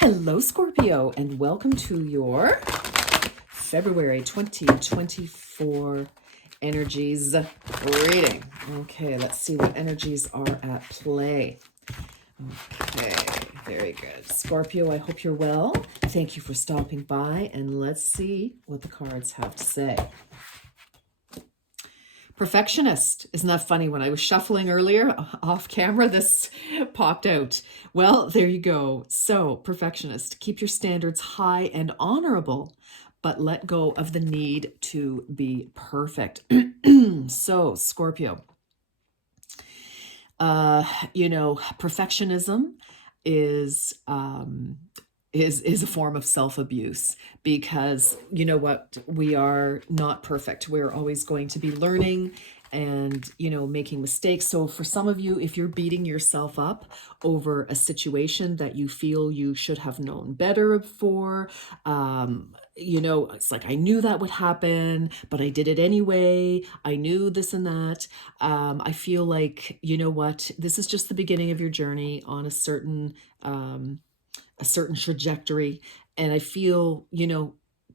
Hello, Scorpio, and welcome to your February 2024 energies reading. Okay, let's see what energies are at play. Okay, very good. Scorpio, I hope you're well. Thank you for stopping by, and let's see what the cards have to say. Perfectionist. Isn't that funny? When I was shuffling earlier off camera, this popped out. Well, there you go. So, perfectionist. Keep your standards high and honorable, but let go of the need to be perfect. So, Scorpio, perfectionism is is a form of self-abuse, because you know what, we are not perfect. We're always going to be learning and making mistakes. So for some of you, if you're beating yourself up over a situation that you feel you should have known better for, it's like, I knew that would happen, but I did it anyway. I knew this and that. I feel like, you know what, this is just the beginning of your journey on a certain trajectory. And I feel,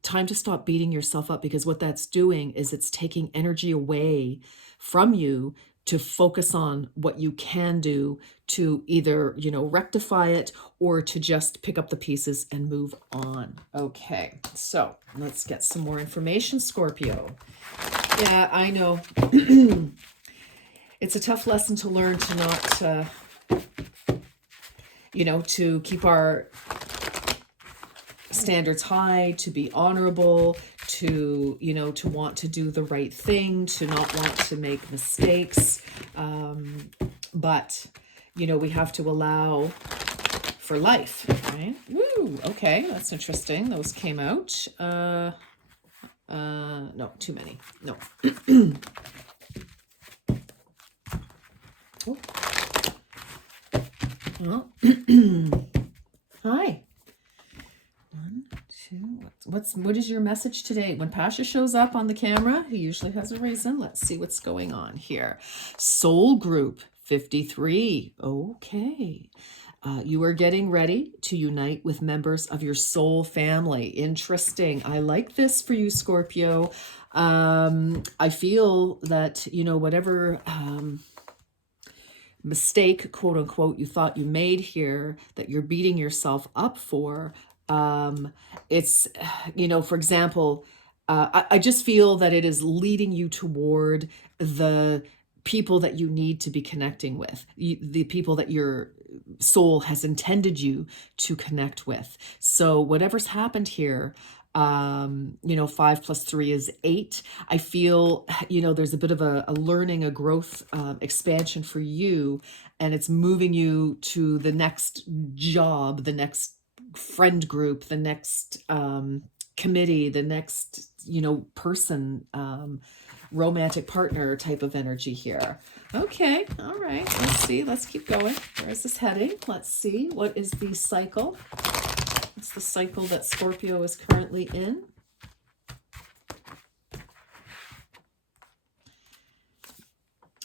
time to stop beating yourself up, because what that's doing is it's taking energy away from you to focus on what you can do to either, rectify it, or to just pick up the pieces and move on. Okay, so let's get some more information, Scorpio. Yeah, I know. It's a tough lesson to learn to not, to keep our standards high, to be honorable, to want to do the right thing, to not want to make mistakes. But we have to allow for life, right? Woo, okay, that's interesting. Those came out. No, too many. No. Oh. Well, hi. What is your message today? When Pasha shows up on the camera, he usually has a reason. Let's see what's going on here. Soul Group 53. Okay. You are getting ready to unite with members of your soul family. Interesting. I like this for you, Scorpio. I feel that, whatever mistake, quote unquote, you thought you made here, that you're beating yourself up for, it's, for example, I just feel that it is leading you toward the people that you need to be connecting with, the people that your soul has intended you to connect with. So whatever's happened here, 5 + 3 is 8. I feel, there's a bit of a learning, a growth, expansion for you, and it's moving you to the next job, the next friend group, the next committee, the next person, romantic partner type of energy here. Okay, all right, let's keep going. Where is this heading? Let's see, what is the cycle? What's the cycle that Scorpio is currently in?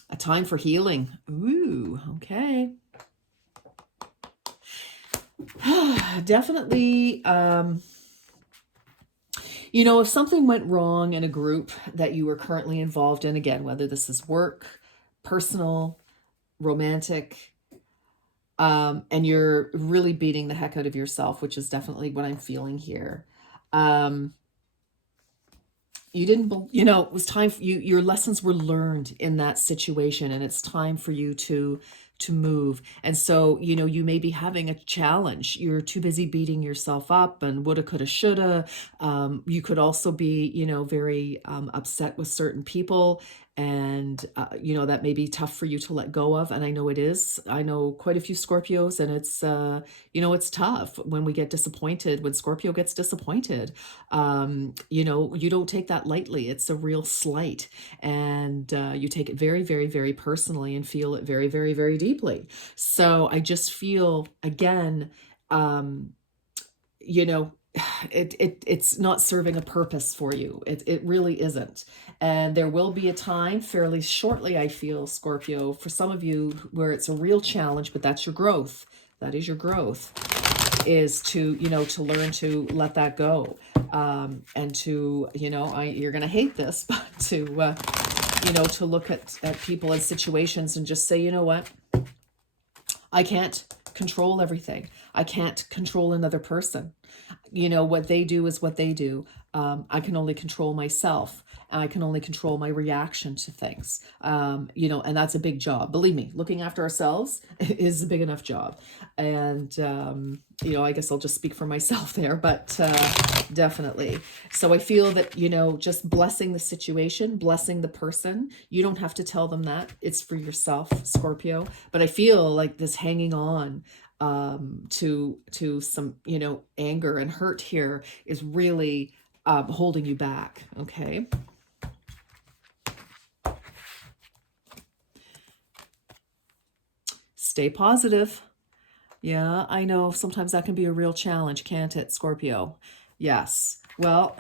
A time for healing. Ooh, okay. Definitely, if something went wrong in a group that you were currently involved in, again, whether this is work, personal, romantic, and you're really beating the heck out of yourself, which is definitely what I'm feeling here. You didn't, it was time for you, your lessons were learned in that situation, and it's time for you to move. And so, you may be having a challenge. You're too busy beating yourself up and woulda, coulda, shoulda. You could also be, very upset with certain people, and that may be tough for you to let go of. And I know it is. I know quite a few Scorpios, and it's it's tough when we get disappointed. When Scorpio gets disappointed, you don't take that lightly. It's a real slight, and you take it very, very, very personally and feel it very, very, very deeply. So I just feel, again, it's not serving a purpose for you. It really isn't. And there will be a time fairly shortly, I feel, Scorpio, for some of you, where it's a real challenge, but that's your growth. That is your growth, is to, to learn to let that go. And to, you're going to hate this, but to look at people and situations and just say, you know what? I can't control everything. I can't control another person. What they do is what they do. I can only control myself, and I can only control my reaction to things. And that's a big job. Believe me, looking after ourselves is a big enough job. And, I guess I'll just speak for myself there, but definitely. So I feel that, just blessing the situation, blessing the person, you don't have to tell them that. It's for yourself, Scorpio. But I feel like this hanging on to some, anger and hurt here is really holding you back. Okay. Stay positive. Yeah, I know sometimes that can be a real challenge, can't it, Scorpio? Yes. Well,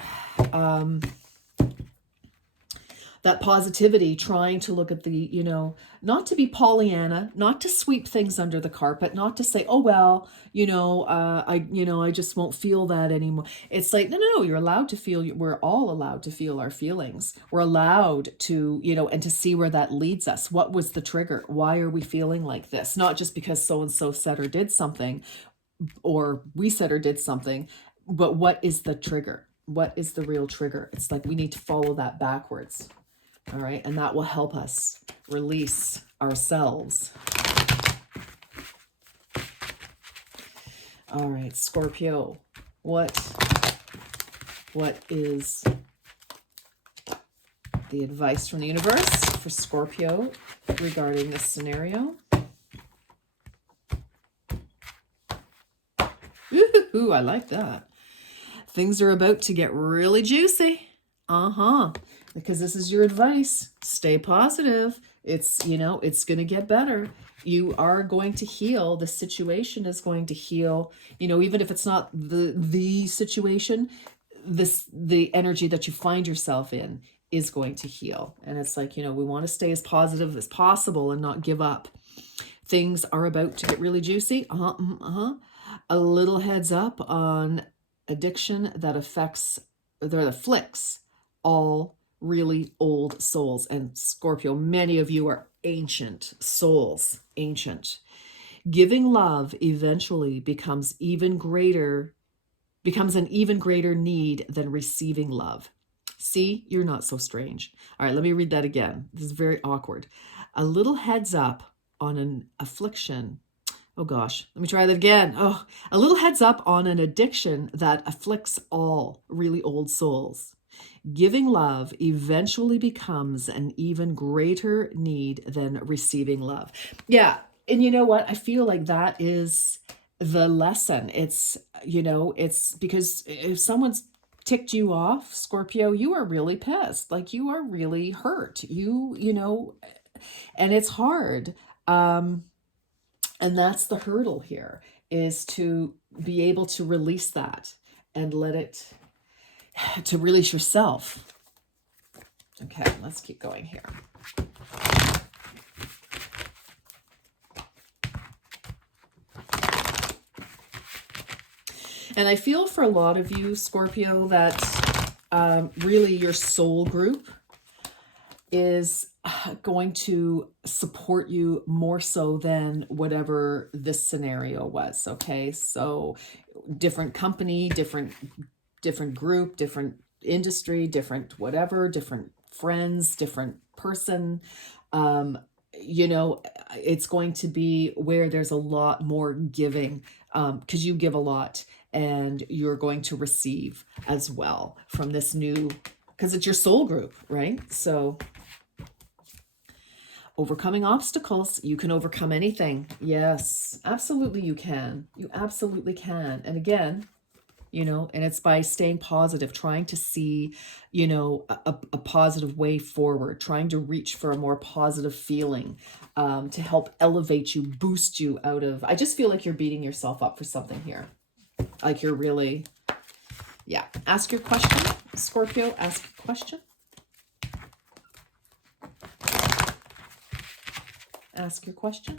that positivity, trying to look at the, not to be Pollyanna, not to sweep things under the carpet, not to say, oh, well, I just won't feel that anymore. It's like, no, you're allowed to feel, we're all allowed to feel our feelings. We're allowed to, and to see where that leads us. What was the trigger? Why are we feeling like this? Not just because so-and-so said or did something, or we said or did something, but what is the trigger? What is the real trigger? It's like we need to follow that backwards. All right. And that will help us release ourselves. All right, Scorpio, what is the advice from the universe for Scorpio regarding this scenario? Ooh, I like that. Things are about to get really juicy. Because this is your advice. Stay positive. It's, it's going to get better. You are going to heal. The situation is going to heal. Even if it's not the situation, the energy that you find yourself in is going to heal. And it's like, we want to stay as positive as possible and not give up. Things are about to get really juicy. A little heads up on addiction that afflicts all really old souls. And Scorpio, many of you are ancient souls, ancient. Giving love eventually becomes an even greater need than receiving love. See, you're not so strange. All right, let me read that again. This is very awkward. A little heads up on an affliction. Oh gosh, let me try that again. Oh, a little heads up on an addiction that afflicts all really old souls. Giving love eventually becomes an even greater need than receiving love. Yeah. And you know what? I feel like that is the lesson. It's, it's because if someone's ticked you off, Scorpio, you are really pissed. Like you are really hurt. And it's hard. And that's the hurdle here, is to be able to release that and to release yourself. Okay, let's keep going here. And I feel for a lot of you, Scorpio, that really your soul group is going to support you more so than whatever this scenario was. Okay, so different company, different group, different industry, different whatever, different friends, different person. It's going to be where there's a lot more giving, because you give a lot and you're going to receive as well from this new, because it's your soul group, right? So overcoming obstacles, you can overcome anything. Yes, absolutely you can. You absolutely can. And again, and it's by staying positive, trying to see, a positive way forward, trying to reach for a more positive feeling, to help elevate you, boost you out of, I just feel like you're beating yourself up for something here. Like you're really, yeah. Ask your question, Scorpio, ask your question. Ask your question.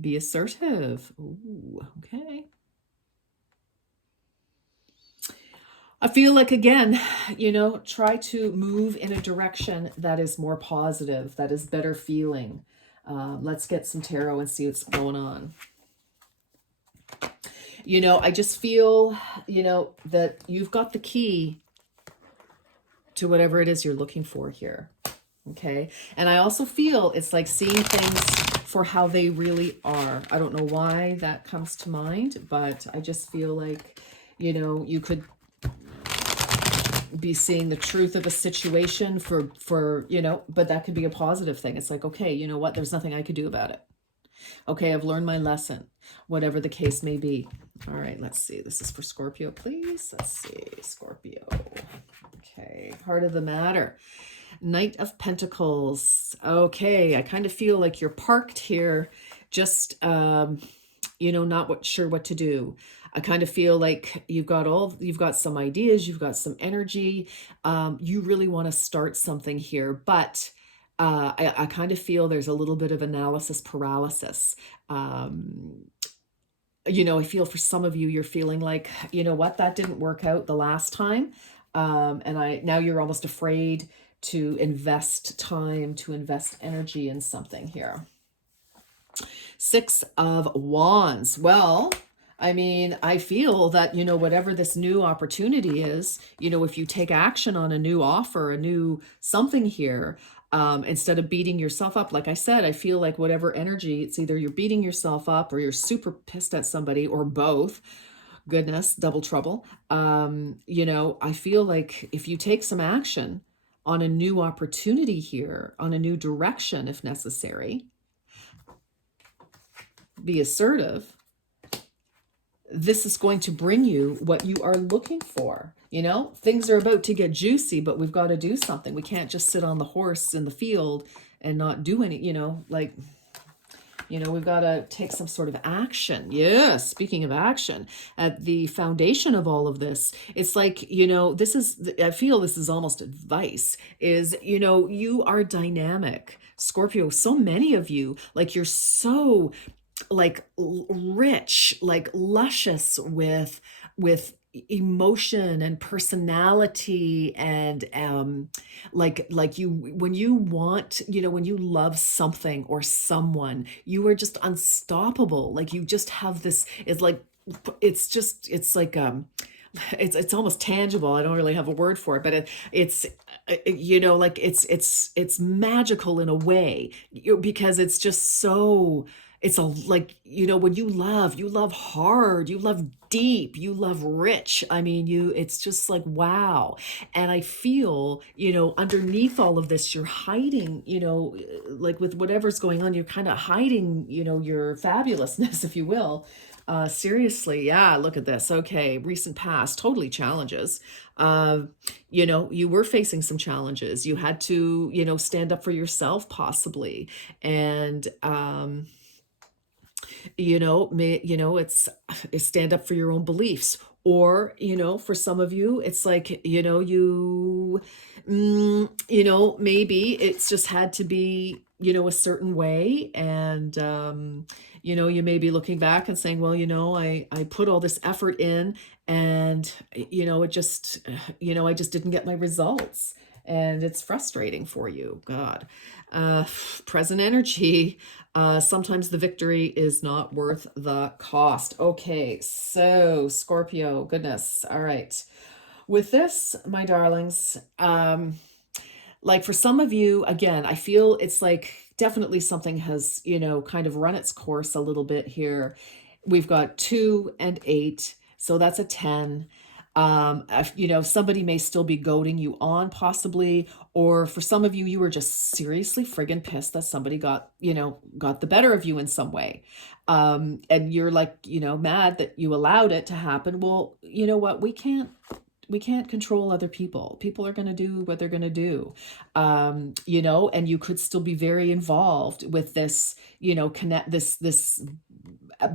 Be assertive. Ooh, okay. I feel like, again, try to move in a direction that is more positive, that is better feeling. Let's get some tarot and see what's going on. I just feel, that you've got the key to whatever it is you're looking for here. Okay. And I also feel it's like seeing things for how they really are. I don't know why that comes to mind, but I just feel like, you could be seeing the truth of a situation for but that could be a positive thing. It's like, okay, you know what, there's nothing I could do about it. Okay, I've learned my lesson, whatever the case may be. All right, let's see, this is for Scorpio, please. Let's see, Scorpio. Okay, heart of the matter, Knight of Pentacles. Okay, I kind of feel like you're parked here, just not sure what to do. I kind of feel like you've got some ideas, you've got some energy. You really want to start something here, but I kind of feel there's a little bit of analysis paralysis. I feel for some of you, you're feeling like, you know what, that didn't work out the last time. And now you're almost afraid to invest time, to invest energy in something here. Six of Wands. Well, I mean, I feel that, whatever this new opportunity is, if you take action on a new offer, a new something here, instead of beating yourself up, like I said, I feel like whatever energy, it's either you're beating yourself up or you're super pissed at somebody or both. Goodness, double trouble. I feel like if you take some action on a new opportunity here, on a new direction, if necessary, be assertive, this is going to bring you what you are looking for. Things are about to get juicy, but we've got to do something. We can't just sit on the horse in the field and not do any, we've got to take some sort of action. Yes, speaking of action, at the foundation of all of this, it's like, I feel this is almost advice, is, you are dynamic. Scorpio, so many of you, like you're so like rich, like luscious with emotion and personality and like you, when you want, when you love something or someone, you are just unstoppable. Like you just have this, it's like it's almost tangible. I don't really have a word for it, but like it's magical in a way, because it's just so, it's a, like, when you love hard, you love deep, you love rich. I mean, it's just like, wow. And I feel, underneath all of this, you're hiding, like with whatever's going on, you're kind of hiding, your fabulousness, if you will. Seriously, yeah, look at this. Okay, recent past, totally challenges. You were facing some challenges. You had to, stand up for yourself, possibly. And, it's stand up for your own beliefs. Or, for some of you, it's like, maybe it's just had to be, a certain way. And, you may be looking back and saying, well, I put all this effort in and, it just, I just didn't get my results. And it's frustrating for you. God. Present energy. Sometimes the victory is not worth the cost. Okay, so Scorpio, goodness. All right. With this, my darlings, like for some of you, again, I feel it's like definitely something has, kind of run its course a little bit here. We've got 2 and 8, so that's a 10. Somebody may still be goading you on, possibly, or for some of you, you were just seriously friggin' pissed that somebody got the better of you in some way. And you're like, mad that you allowed it to happen. Well, you know what? We can't control other people. People are going to do what they're going to do. And you could still be very involved with this, connect this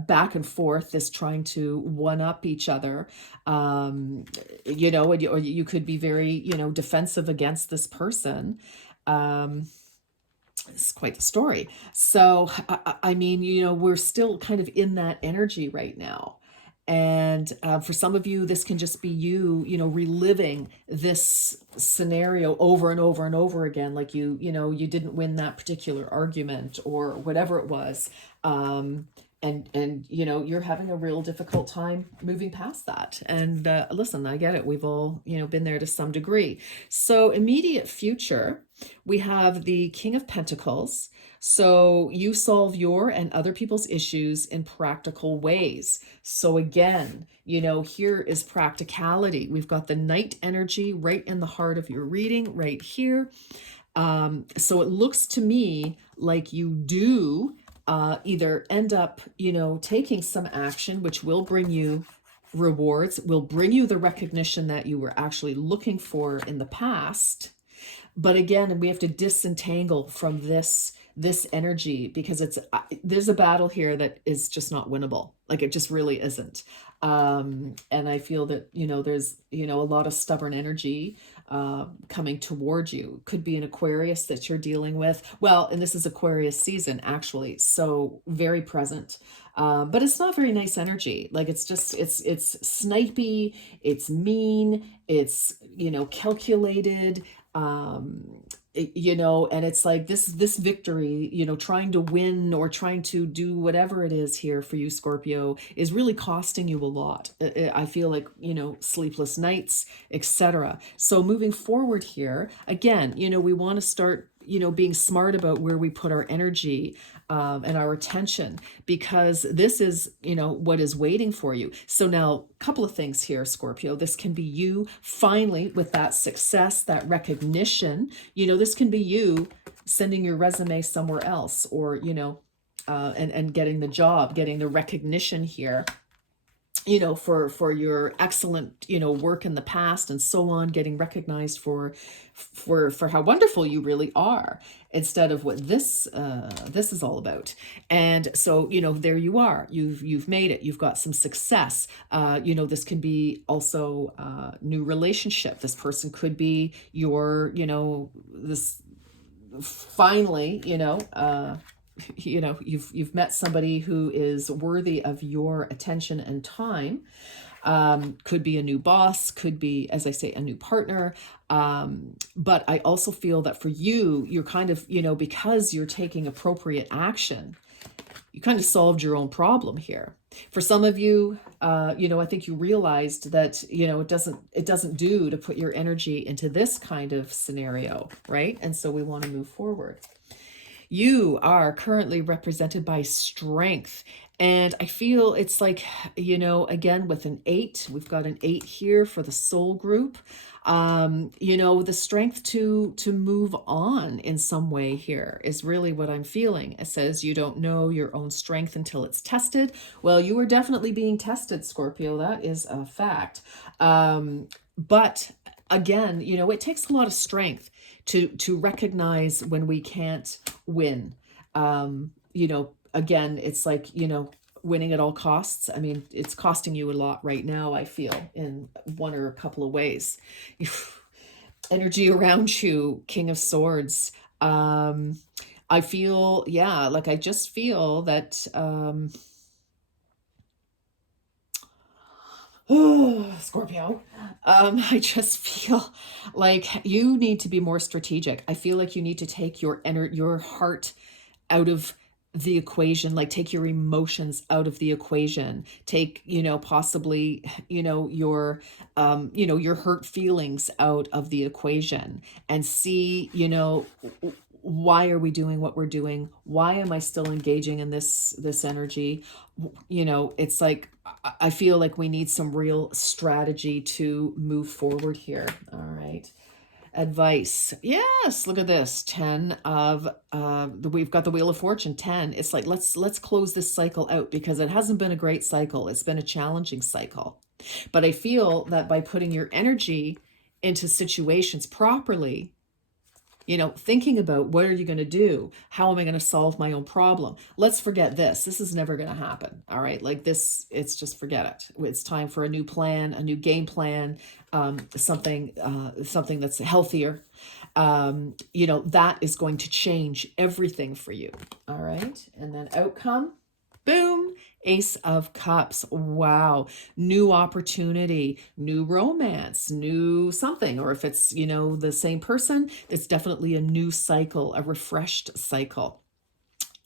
back and forth, this trying to one up each other, or you could be very, defensive against this person. It's quite the story. So, I mean, we're still kind of in that energy right now. And for some of you, this can just be you, reliving this scenario over and over and over again. Like you didn't win that particular argument or whatever it was. And you're having a real difficult time moving past that. And listen, I get it. We've all, been there to some degree. So immediate future, we have the King of Pentacles. So you solve your and other people's issues in practical ways. So again, here is practicality. We've got the Knight energy right in the heart of your reading right here. So it looks to me like you do either end up, taking some action, which will bring you rewards, will bring you the recognition that you were actually looking for in the past. But again, we have to disentangle from this energy, because there's a battle here that is just not winnable. Like, it just really isn't. And I feel that there's a lot of stubborn energy coming toward you. Could be an Aquarius that you're dealing with. Well, and this is Aquarius season, actually, so very present. But it's not very nice energy. Like, it's snipey, it's mean, it's calculated. And it's like this victory, trying to win or trying to do whatever it is here for you, Scorpio, is really costing you a lot. I feel like, sleepless nights, etc. So moving forward here, again, we want to start, being smart about where we put our energy and our attention, because this is, what is waiting for you. So now, a couple of things here, Scorpio. This can be you finally with that success, that recognition. This can be you sending your resume somewhere else, or, and getting the job, getting the recognition here, for your excellent, work in the past and so on, getting recognized for how wonderful you really are, instead of what this is all about. And so, there you are, you've made it, you've got some success. This can be also new relationship. This person could be your, this finally, you've met somebody who is worthy of your attention and time. Could be a new boss, could be, as I say, a new partner. But I also feel that for you, you're kind of, because you're taking appropriate action, you kind of solved your own problem here. For some of you, I think you realized that, it doesn't do to put your energy into this kind of scenario, right? And so we want to move forward. You are currently represented by strength. And I feel it's like, again, with an 8, we've got an 8 here for the soul group. The strength to move on in some way here is really what I'm feeling. It says you don't know your own strength until it's tested. Well, you are definitely being tested, Scorpio. That is a fact. But again, it takes a lot of strength to recognize when we can't win. Again, it's like, winning at all costs. I mean, it's costing you a lot right now, I feel, in one or a couple of ways. Energy around you, King of Swords. I feel, like I just feel that Scorpio, I just feel like you need to be more strategic. I feel like you need to take your heart out of the equation, like take your emotions out of the equation, take, possibly, your hurt feelings out of the equation, and see, why are we doing what we're doing? Why am I still engaging in this energy? It's like, I feel like we need some real strategy to move forward here. All right. Advice. Yes, look at this. 10 of we've got the Wheel of Fortune, 10. It's like, let's close this cycle out, because it hasn't been a great cycle. It's been a challenging cycle. But I feel that by putting your energy into situations properly, thinking about what are you going to do? How am I going to solve my own problem? Let's forget this. This is never going to happen. All right. Like this, it's just forget it. It's time for a new plan, a new game plan, something that's healthier. you know, that is going to change everything for you. All right. And then outcome, boom, Ace of Cups. Wow. New opportunity, new romance, new something. Or if it's, you know, the same person, it's definitely a new cycle, a refreshed cycle.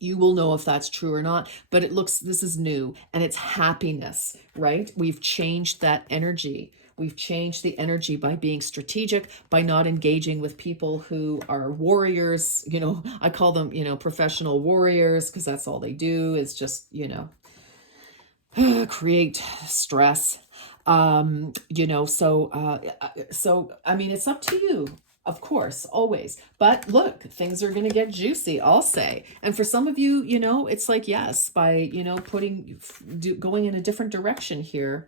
You will know if that's true or not, but it looks, this is new and it's happiness, right? We've changed that energy. We've changed the energy by being strategic, by not engaging with people who are warriors. You know, I call them, you know, professional warriors, because that's all they do is just, you know, create stress. You know, so I mean, it's up to you, of course, always. But look, things are going to get juicy, I'll say. And for some of you, you know, it's like, yes, by, you know, going in a different direction here,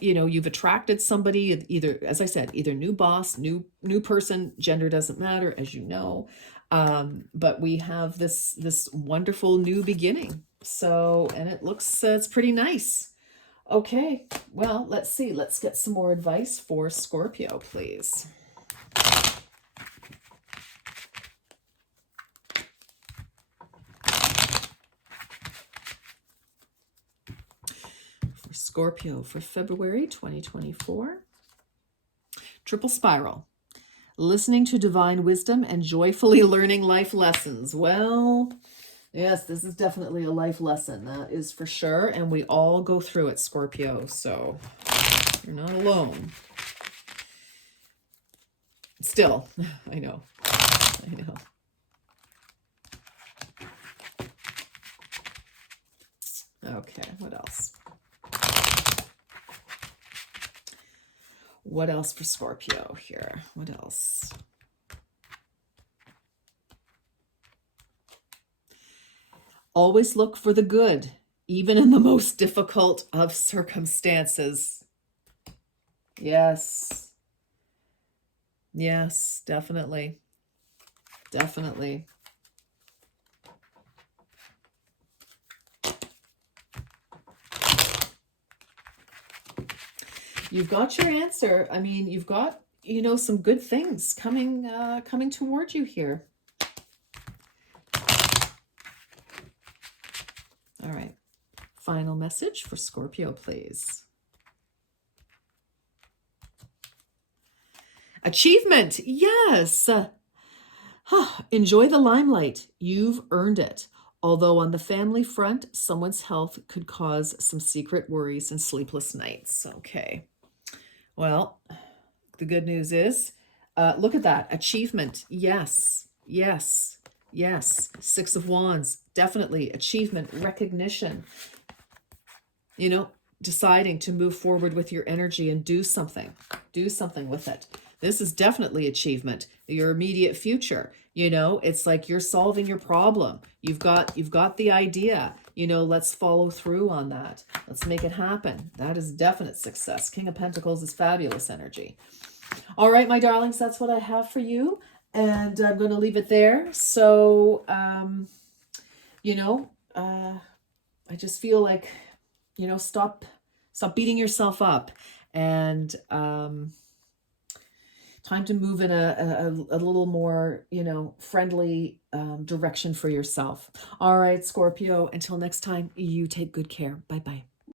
you know, you've attracted somebody, either, as I said, either new boss, new person, gender doesn't matter, as you know. But we have this wonderful new beginning. So, and it looks, it's pretty nice. Okay, well, let's see. Let's get some more advice for Scorpio, please. For Scorpio for February 2024. Triple spiral. Listening to divine wisdom and joyfully learning life lessons. Well, yes, this is definitely a life lesson. That is for sure. And we all go through it, Scorpio. So you're not alone. Still, I know. I know. Okay, what else? What else for Scorpio here? What else? Always look for the good, even in the most difficult of circumstances. Yes. Yes, definitely. Definitely. You've got your answer. I mean, you've got, you know, some good things coming toward you here. All right. Final message for Scorpio, please. Achievement. Yes. Enjoy the limelight. You've earned it. Although on the family front, someone's health could cause some secret worries and sleepless nights. Okay. Well, the good news is, look at that. Achievement. Yes. Yes. Yes. Six of Wands. Definitely. Achievement. Recognition. You know, deciding to move forward with your energy and do something. Do something with it. This is definitely achievement. Your immediate future. You know, it's like you're solving your problem. You've got the idea. You know, let's follow through on that. Let's make it happen. That is definite success. King of Pentacles is fabulous energy. All right, my darlings, that's what I have for you. And I'm going to leave it there. So, you know, I just feel like, you know, stop beating yourself up, and time to move in a little more, you know, friendly direction for yourself. All right, Scorpio, until next time, you take good care. Bye-bye.